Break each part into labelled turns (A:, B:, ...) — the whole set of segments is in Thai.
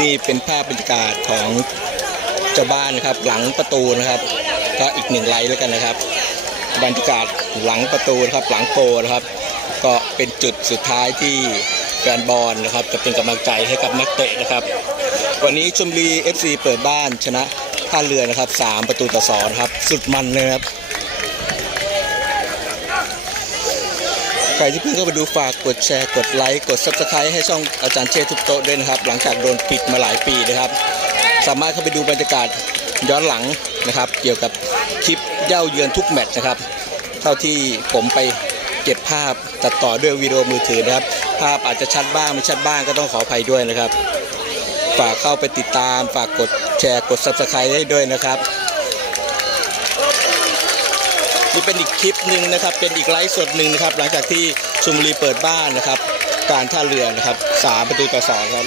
A: นี่เป็นภาพบรรยากาศของเจ้าบ้านนะครับ หลังประตูนะครับ ก็อีกหนึ่งไลน์แล้วกันนะครับ บรรยากาศหลังประตูนะครับ หลังโกนะครับ ก็เป็นจุดสุดท้ายที่แฟนบอลนะครับ จะเป็นกำลังใจให้กับนักเตะนะครับ วันนี้ชมรี FC เปิดบ้านชนะท่าเรือนะครับ3ประตูต่อสองครับ สุดมันเลยครับ ครที่เพิ่งเข้ามาดูฝากกดแชร์กดไลค์กด Subscribe ให้ช่องอาจารย์เชษทุกโต๊ะด้วยนะครับ หลังจากโดนปิดมาหลายปีนะครับ สามารถเข้าไปดูบรรยากาศย้อนหลังนะครับ เกี่ยวกับคลิปเย่าเยือนทุกแมตช์นะครับ เท่าที่ผมไปเก็บภาพตัดต่อด้วยวิดีโอมือถือนะครับ ภาพอาจจะชัดบ้างไม่ชัดบ้างก็ต้องขออภัยด้วยนะครับ ฝากเข้าไปติดตาม ฝากกดแชร์กด Subscribe ได้ด้วยนะครับ นี่เป็นอีกคลิปหนึ่งนะครับ เป็นอีกไลฟ์สดหนึ่งนะครับ หลังจากที่ชุมบุรีเปิดบ้านนะครับ การท่าเรือนะครับสามประตูต่อสองครับ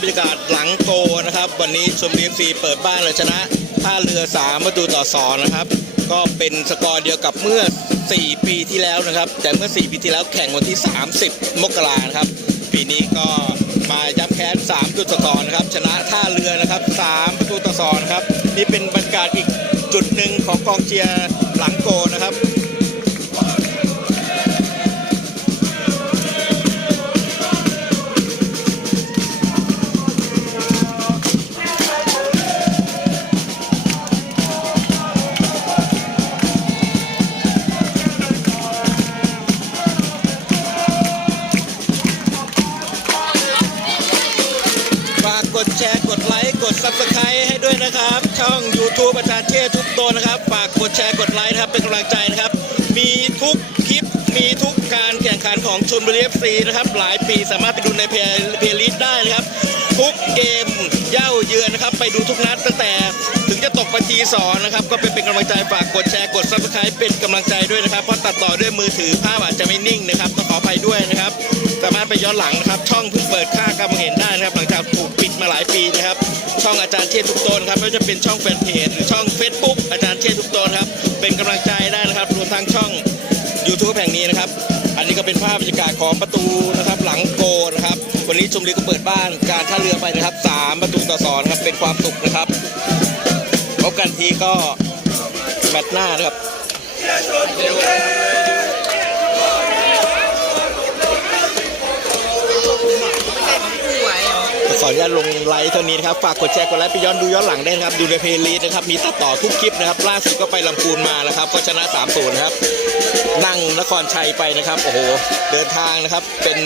A: บรรยากาศหลังโกนะครับ วันนี้ชมรีฟซีเปิดบ้านเลยชนะท่าเรือ3ประตูต่อ2นะครับ ก็เป็นสกอร์เดียวกับเมื่อ 4 ปีที่แล้วนะครับ แต่เมื่อ 4 ปีที่แล้วแข่งวันที่ 30 มกรานะครับ ปีนี้ก็มาย้ำแค้น3ประตูต่อ2นะครับ ชนะท่าเรือนะครับ3ประตูต่อ2นะครับ นี่เป็นบรรยากาศอีกจุดหนึ่งของกองเชียร์หลังโกนะครับ ดไลค์กด Subscribe ให้ด้วยนะครับ ช่อง YouTube อาจารย์เชษทุกโตวนะครับ ฝากกดแชร์กดไลค์นะครับ เป็นกำลังใจนะครับ มีทุกคลิปมีทุกการแข่งขันของชนบุรีเอฟซีนะครับ หลายปีสามารถไปดูในเพลย์เพลย์ลิสต์ได้นะครับ ทุกเกมเย่าเยือนนะครับ ไปดูทุกนัดตั้งแต่ถึงจะตกไปทีสองนะครับ ก็เป็นเป็นกำลังใจฝากกดแชร์กดซับสไครป์เป็นกำลังใจด้วยนะครับเพราะตัดต่อด้วยมือถือภาพอาจจะไม่นิ่งนะครับต้องขออภัยด้วยนะครับามารถไปย้อนหลังนะครับ ช่องเพิ่งเปิดค่าการมองเห็นได้นะครับ หลังจากถูกปิดมาหลายปีนะครับ ช่องอาจารย์เชษทุกตนครับไม่ว่าจะเป็นช่องแฟนเพจหรือช่อง Facebook อาจารย์เชษทุกตนครับ เป็นกำลังใจได้นะครับรวมทั้งช่อง YouTube แห่งนี้นะครับ อันนี้ก็เป็นภาพบรรยากาศของประตูนะครับ หลังโกนะครับ วันนี้ชมบุรีก็เปิดบ้านการท่าเรือไปนะครับสามประตูต่อสองนะครับเป็นความสุขนะครับพบกันทีก็แมตช์หน้านะครับ ออนุญาตลงไลฟ์เท่านี้นะครับ ฝากกดแชร์กดไลค์ไปย้อนดูย้อนหลังได้นะครับ ดูในเพลย์ลิสต์นะครับ มีตัดต่อทุกคลิปนะครับ ล่าสุดก็ไปลำพูนมานะครับ ก็ชนะ3 0นะครับ นั่งนครชัยไปนะครับ โอ้โห เดินทางนะครับ เป็น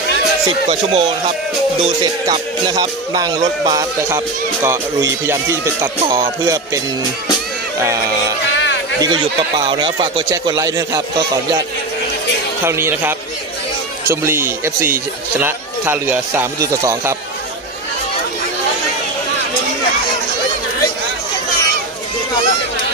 A: 10 กว่าชั่วโมงครับ ดูเสร็จกลับนะครับ นั่งรถบัสนะครับ ก็ลุยพยายามที่จะไปตัดต่อเพื่อเป็นอ่าดีก็หยุดเปล่าๆนะครับ ฝากกดแชร์กดไลค์นะครับ ก็ขออนุญาตเท่านี้นะครับชมบุรี FC ชนะท่าเรือ3ประตูต่อ2ครับ Thank you.